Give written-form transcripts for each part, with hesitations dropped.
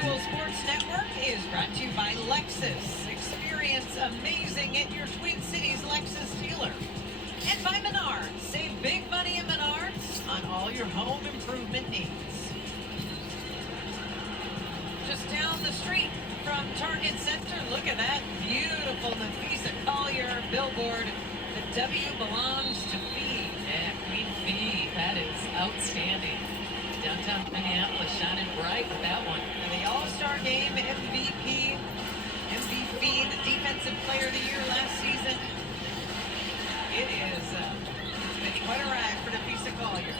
Dual Sports Network is brought to you by Lexus. Experience amazing at your Twin Cities Lexus dealer. And by Menards. Save big money at Menards on all your home improvement needs. Just down the street from Target Center, look at that beautiful Nafisa Collier billboard. The W belongs to Fee. Yeah, Queen Fee. That is outstanding. Downtown Minneapolis shining bright with that one. And the All-Star Game MVP, the Defensive Player of the Year last season. It is it's been quite a ride for Nafisa Collier.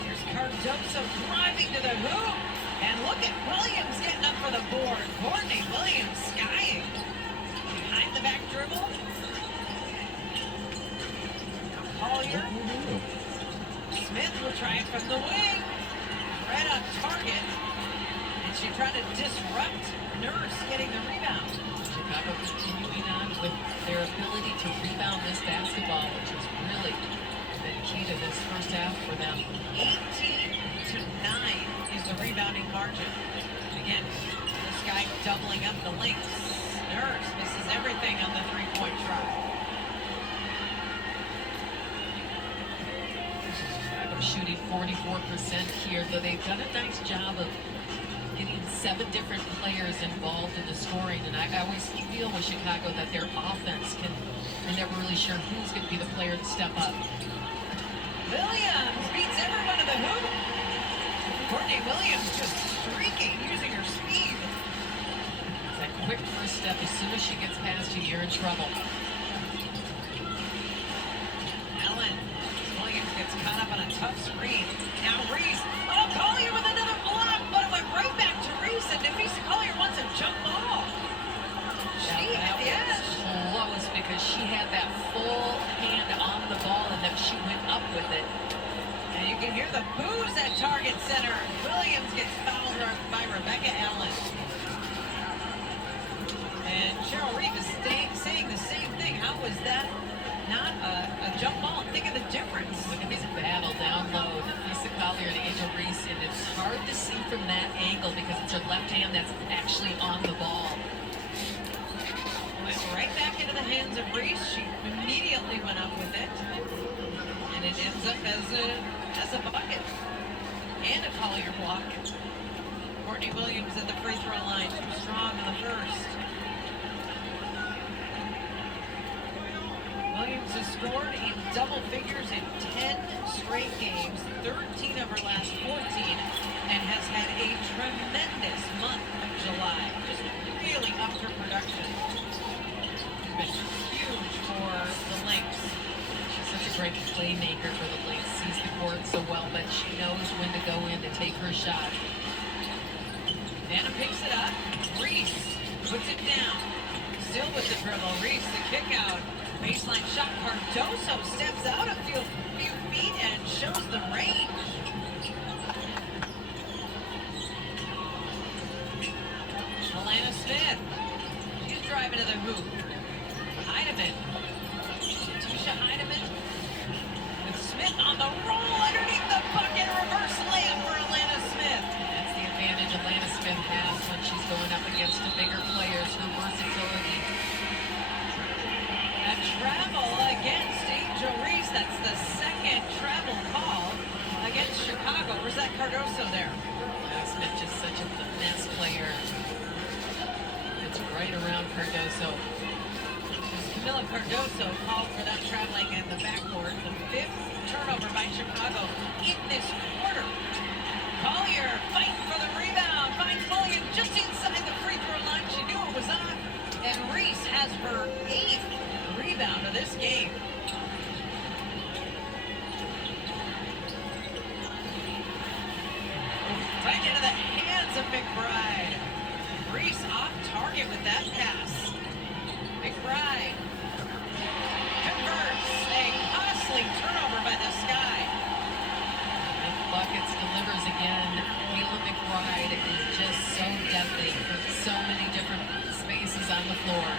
Here's Cardoso driving to the hoop. And look at Williams getting up for the board. Courtney Williams skying. Behind the back dribble. Now Collier. Smith will try it from the wing. Right on target. And she tried to disrupt Nurse getting the rebound. Chicago continuing on with their ability to rebound this basketball, which has really been key to this first half for them. 18-9 is the rebounding margin. Again, this guy doubling up the lengths. Nurse misses everything on the three-point try. Chicago shooting 44% here, though they've done a nice job of getting 7 different players involved in the scoring. And I always feel with Chicago that their offense they're never really sure who's going to be the player to step up. Williams beats everyone to the hoop. Courtney Williams just streaking, using her speed. It's that quick first step. As soon as she gets past you, you're in trouble. Allen. Williams gets caught up on a tough screen. Now Reese. Oh, Collier with another block, but it went right back to Reese, and Nafisa Collier wants a jump ball. She had the edge. Close because she had that full hand on the ball, and then she went up with it. And you can hear the boos at Target Center. Williams gets fouled by Rebecca Allen. And Cheryl Reeve is saying the same thing. How was that not a jump ball? Think of the difference. Look at this battle down low. Nafisa Collier and Angel Reese, and it's hard to see from that angle because it's her left hand that's actually on the ball. Went right back into the hands of Reese. She immediately went up with it. And it ends up as a bucket. And a Collier block. Courtney Williams at the free throw line. Too strong in the first. Williams has scored in double figures in 10 straight games, 13 of her last 14, and has had a tremendous month of July. Just really upped her production. She's been huge for the Lynx. She's such a great playmaker for the Lynx. Sees the court so well, but she knows when to go in to take her shot. Anna picks it up. Reese puts it down. Still with the dribble. Reese, the kick out. Baseline shot. Cardoso steps out a few feet and shows the range. Alana Smith. She's driving to the hoop. Heidemann. Tisha Heidemann. With Smith on the roll underneath the bucket. Reverse layup for Alana Smith. That's the advantage Alana Smith has when she's going up against the bigger players, her versatility. A travel against Angel Reese. That's the second travel call against Chicago. Where's that Cardoso there? Smith just such a finesse player. It's right around Cardoso. Camila Cardoso called for that traveling in the backcourt. The 5th turnover by Chicago in this quarter. Collier fighting for the rebound. Finds Williams just inside the free throw line. She knew it was on. And Reese has her 8th rebound of this game. Right into the hands of McBride. Reese off target with that pass. McBride converts. A costly turnover by the Sky. And buckets delivers again. Kayla McBride is just so deadly from so many different spaces on the floor.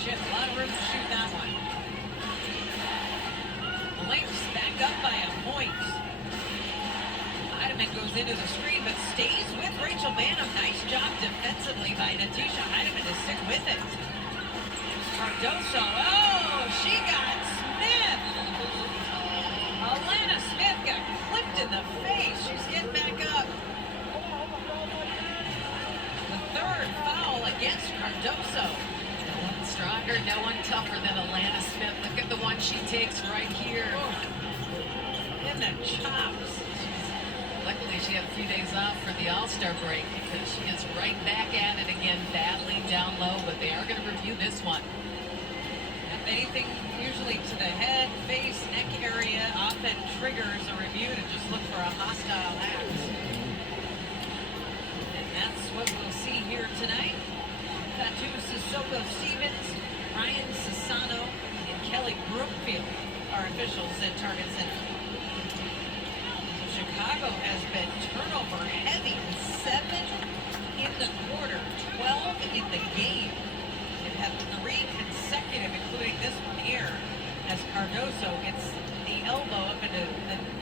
She has a lot of room to shoot that one. The Lynx back up by a point. Heidemann goes into the screen, but stays with Rachel Rachel Banham, nice job defensively by Natisha Heidemann to stick with it. Cardoso, oh, she got Smith. Alana Smith got clipped in the face. She's getting back up. The third foul against Cardoso. No one stronger, no one tougher than Alana Smith. Look at the one she takes right here. Oh. In the chops. Luckily, she had a few days off for the All-Star break because she is right back at it again, battling down low, but they are going to review this one. If anything, usually to the head, face, neck area, often triggers a review to just look for a hostile act. And that's what we'll see here tonight. Fatu Sissoko Stevens, Ryan Sassano, and Kelly Brookfield are officials at Target Center. Chicago has been turnover heavy, 7 in the quarter, 12 in the game. They've had 3 consecutive, including this one here, as Cardoso gets the elbow up into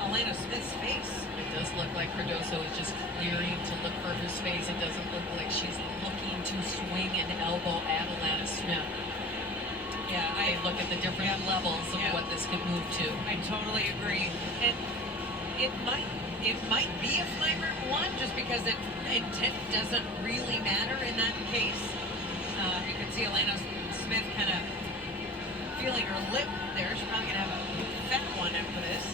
Alana Smith's face. It does look like Cardoso is just clearing to look for her space. It doesn't look like she's looking to swing an elbow at Alana Smith. Yeah, I look at the different levels of what this could move to. I totally agree. And it might be a flagrant one just because intent doesn't really matter in that case. You can see Alana Smith kind of feeling her lip there. She's probably gonna have a fat one after this.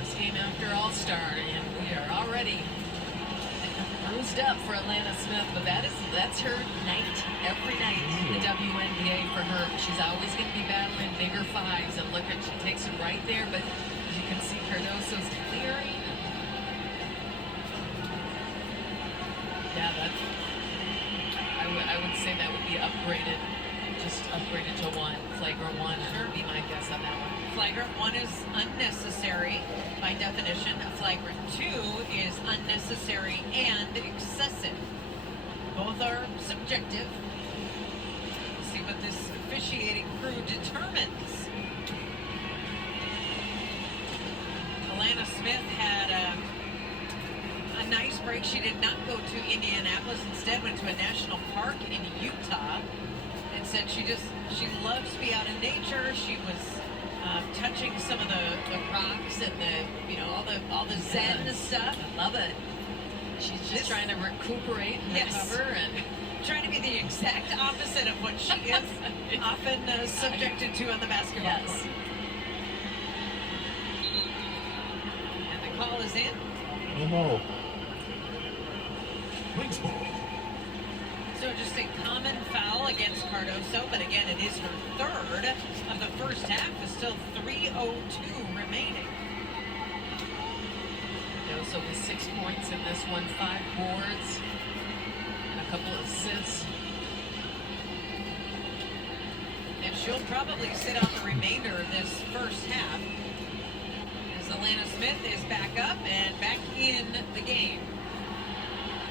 First game after All-Star, and we are already bruised up for Alana Smith, but that's her night, every night, the WNBA for her. She's always going to be battling bigger fives, and look at, she takes it right there, but as you can see, Cardoso's clearing. Yeah, I would say that would be upgraded, just upgraded to 1, flagrant 1, sure. Would be my guess on that one. Flagrant 1 is unnecessary by definition. A flagrant 2 is unnecessary and excessive. Both are subjective. Let's see what this officiating crew determines. Alana Smith had a nice break. She did not go to Indianapolis. Instead, went to a national park in Utah and said she loves to be out in nature. She was touching some of the rocks and all the Zen stuff. I love it. She's just trying to recuperate and recover and trying to be the exact opposite of what she is often subjected to on the basketball court. And the call is in. Oh no. So just a common foul against Cardoso, but again, it is her third of the first half. There's still 3:02 remaining. Cardoso with 6 points in this one, 5 boards, and a couple of assists. And she'll probably sit out the remainder of this first half as Alana Smith is back up and back in the game.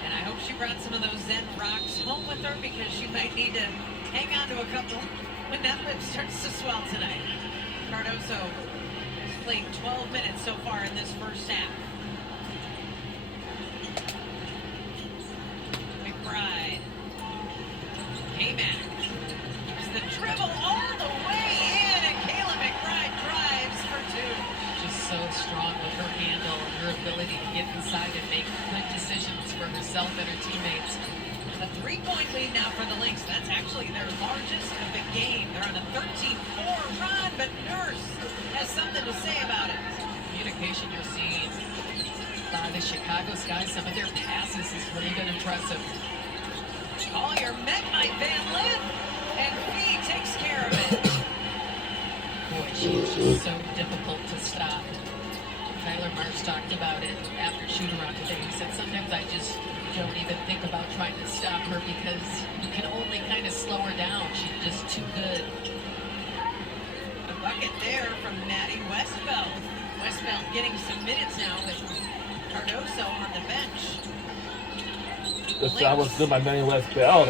And I hope she brought some of those Zen rocks home with her because she might need to hang on to a couple when that lip starts to swell tonight. Cardoso has played 12 minutes so far in this first half. McBride. K-Mac. There's the dribble all the way in, and Kayla McBride drives for 2. Just so strong with her handle and her ability to get inside and make good decisions for herself and her teammates. A 3-point lead now for the Lynx. That's actually their largest of the game. They're on a 13-4 run, but Nurse has something to say about it. Communication you're seeing by the Chicago Sky, some of their passes has really been impressive. Collier met by Van Lith, and Fee takes care of it. Boy, she is just so difficult to stop. Tyler Marsh talked about it after shoot-around today. He said, sometimes I just don't even think about trying to stop her because you can only kind of slow her down. She's just too good. A bucket there from Maddie Westbeld. Westbeld getting some minutes now with Cardoso on the bench. That's how I was doing my name West Bell.